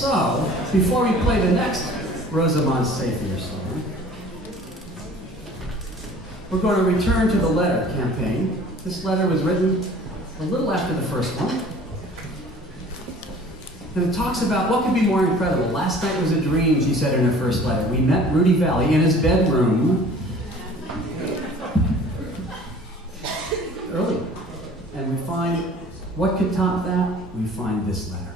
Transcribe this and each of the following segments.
So, before we play the next Rosamonde Safier song, we're going to return to the letter campaign. This letter was written a little after the first one. And it talks about what could be more incredible. Last night was a dream, she said in her first letter. We met Rudy Vallée in his bedroom early. And we find, what could top that? We find this letter.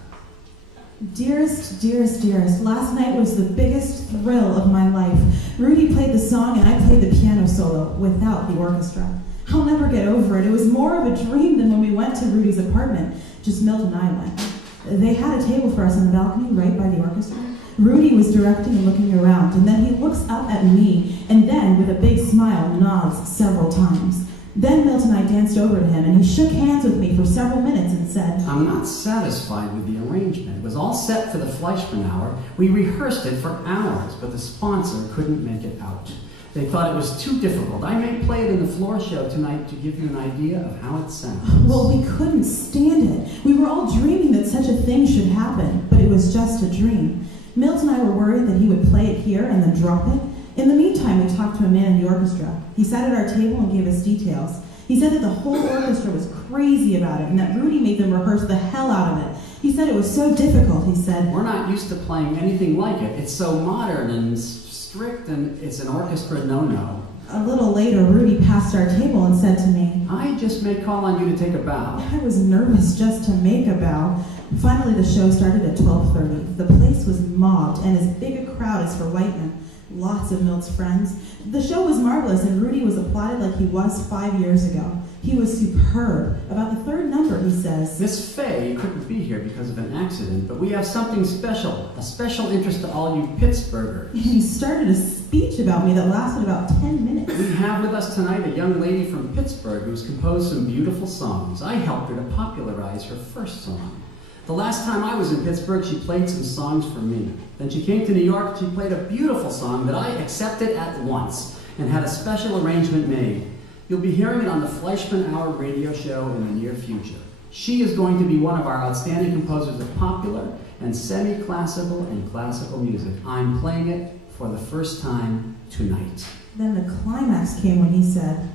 Dearest, dearest, dearest, last night was the biggest thrill of my life. Rudy played the song and I played the piano solo without the orchestra. I'll never get over it. It was more of a dream than when we went to Rudy's apartment. Just Milt and I went. They had a table for us on the balcony right by the orchestra. Rudy was directing and looking around, and then he looks up at me, and then, with a big smile, nods several times. Then Milt and I danced over to him, and he shook hands with me for several minutes and said, I'm not satisfied with the arrangement. It was all set for the Fleischmann Hour. We rehearsed it for hours, but the sponsor couldn't make it out. They thought it was too difficult. I may play it in the floor show tonight to give you an idea of how it sounds. Well, we couldn't stand it. We were all dreaming that such a thing should happen, but it was just a dream. Milt and I were worried that he would play it here and then drop it. In the meantime, we talked to a man in the orchestra. He sat at our table and gave us details. He said that the whole orchestra was crazy about it and that Rudy made them rehearse the hell out of it. He said it was so difficult, he said. We're not used to playing anything like it. It's so modern and strict, and it's an orchestra no-no. A little later, Rudy passed our table and said to me, I just may call on you to take a bow. I was nervous just to make a bow. Finally, the show started at 12:30. The place was mobbed and as big a crowd as for Whiteman. Lots of Milt's friends. The show was marvelous, and Rudy was applauded like he was 5 years ago. He was superb. About the third number, he says, Miss Fay couldn't be here because of an accident, but we have something special, a special interest to all you Pittsburghers. He started a speech about me that lasted about 10 minutes. We have with us tonight a young lady from Pittsburgh who's composed some beautiful songs. I helped her to popularize her first song. The last time I was in Pittsburgh, she played some songs for me. Then she came to New York, she played a beautiful song that I accepted at once and had a special arrangement made. You'll be hearing it on the Fleischmann Hour radio show in the near future. She is going to be one of our outstanding composers of popular and semi-classical and classical music. I'm playing it for the first time tonight. Then the climax came when he said,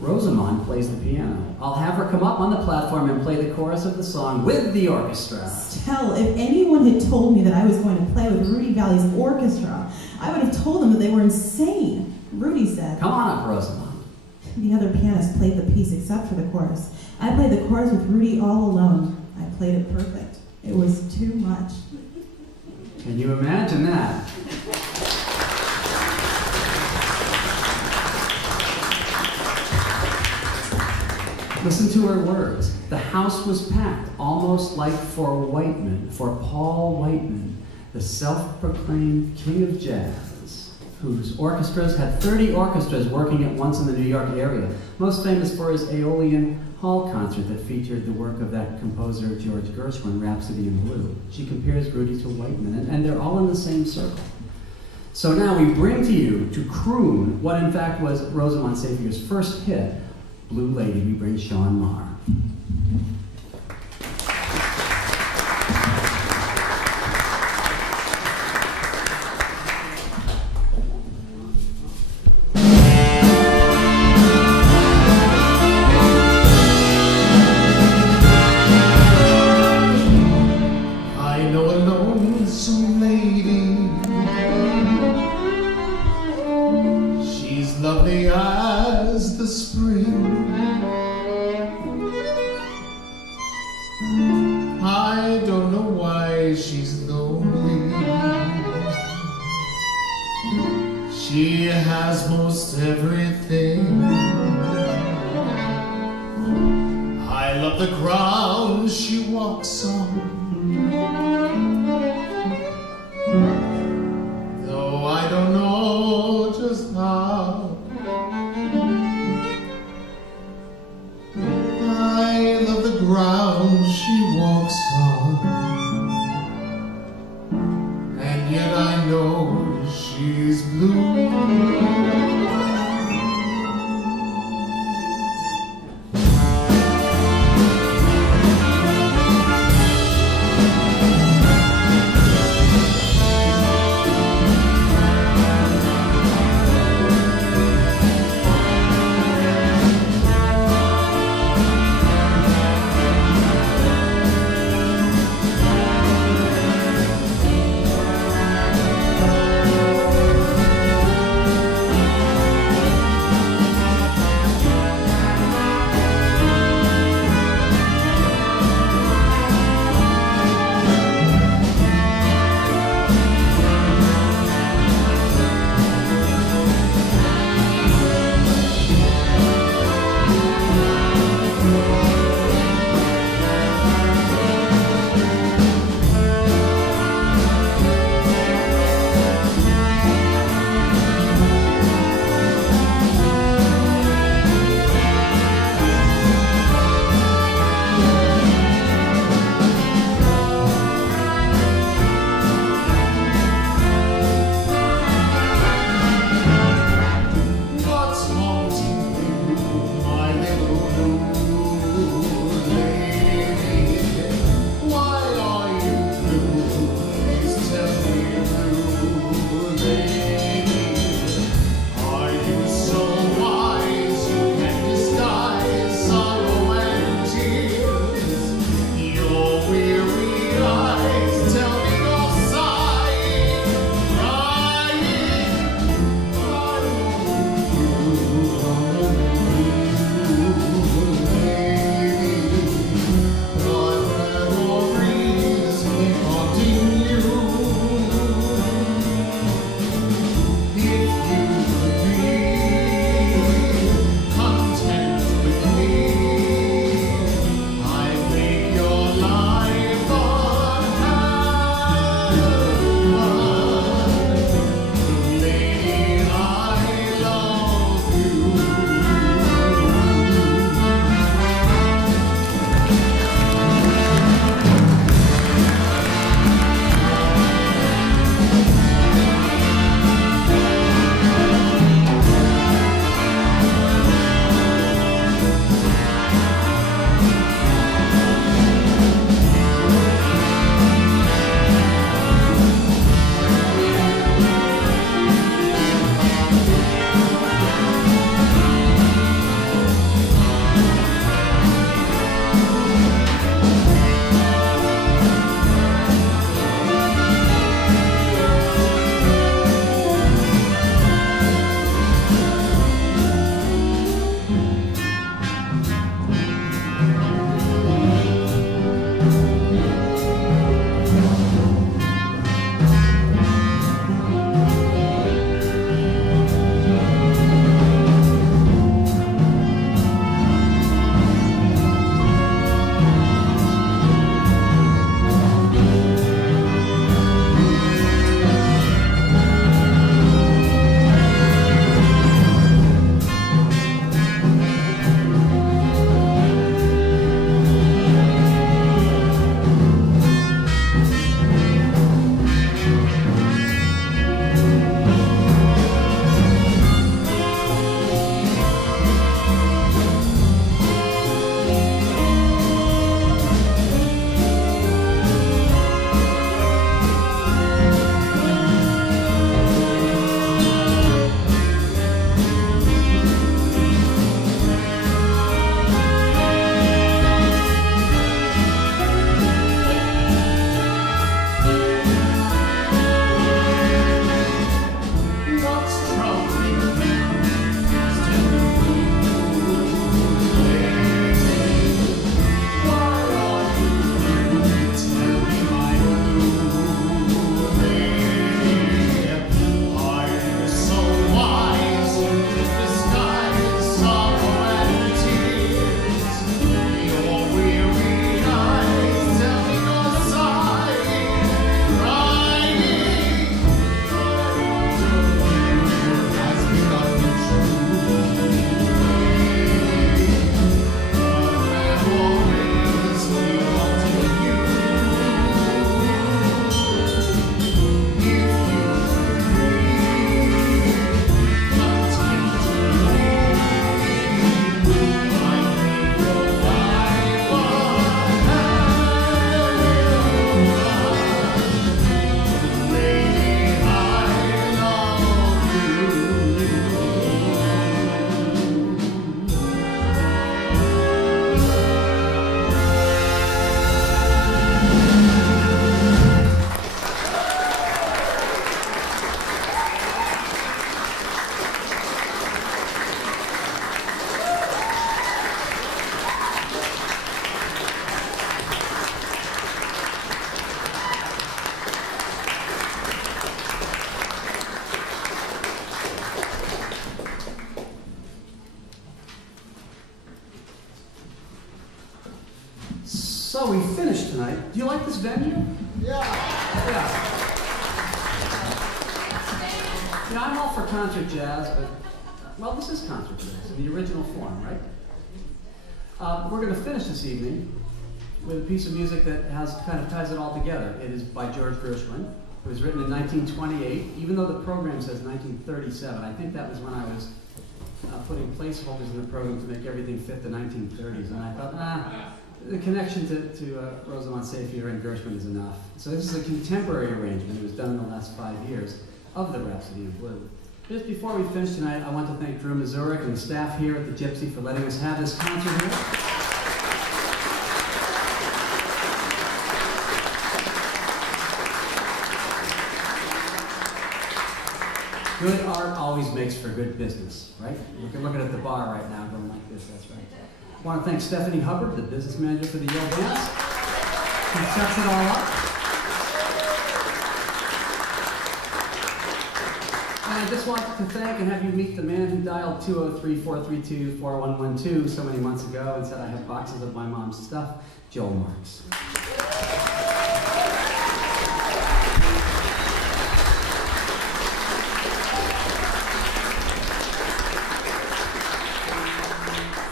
Rosamonde plays the piano. I'll have her come up on the platform and play the chorus of the song with the orchestra. Stell, if anyone had told me that I was going to play with Rudy Vallée's orchestra, I would have told them that they were insane. Rudy said, Come on up, Rosamonde. The other pianists played the piece except for the chorus. I played the chorus with Rudy all alone. I played it perfect. It was too much. Can you imagine that? Listen to her words. The house was packed, almost like for Whiteman, for Paul Whiteman, the self-proclaimed king of jazz, whose orchestras had 30 orchestras working at once in the New York area, most famous for his Aeolian Hall concert that featured the work of that composer George Gershwin, Rhapsody in Blue. She compares Rudy to Whiteman, and they're all in the same circle. So now we bring to you, to croon, what in fact was Rosamonde Safier's first hit, Blue Lady, we bring Sean Maher. I know a lonesome lady. She's lovely as the spring. I don't know why she's lonely. She has most everything. I love the ground she walks on, though I don't know just how. I love the ground she walks on, and yet I know she's blue. Do you like this venue? Yeah. You know, I'm all for concert jazz, but, well, this is concert jazz in the original form, right? We're going to finish this evening with a piece of music that kind of ties it all together. It is by George Gershwin. It was written in 1928, even though the program says 1937. I think that was when I was putting placeholders in the program to make everything fit the 1930s, and I thought, the connection to Rosamonde Safier and Gershwin is enough. So this is a contemporary arrangement. It was done in the last 5 years of the Rhapsody in Blue. Just before we finish tonight, I want to thank Drew Mazurek and the staff here at the Gypsy for letting us have this concert here. Good art always makes for good business, right? You can look at it at the bar right now going like this, that's right. I want to thank Stephanie Hubbard, the business manager for the Yale Dance. She sets it all up. And I just want to thank and have you meet the man who dialed 203-432-4112 so many months ago and said, I have boxes of my mom's stuff, Joel Marks.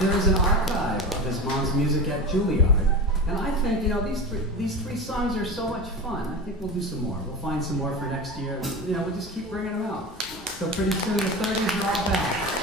There is an archive of his mom's music at Juilliard, and I think, you know, these three songs are so much fun. I think we'll do some more. We'll find some more for next year, and, you know, we'll just keep bringing them out. So pretty soon the 30s are all back.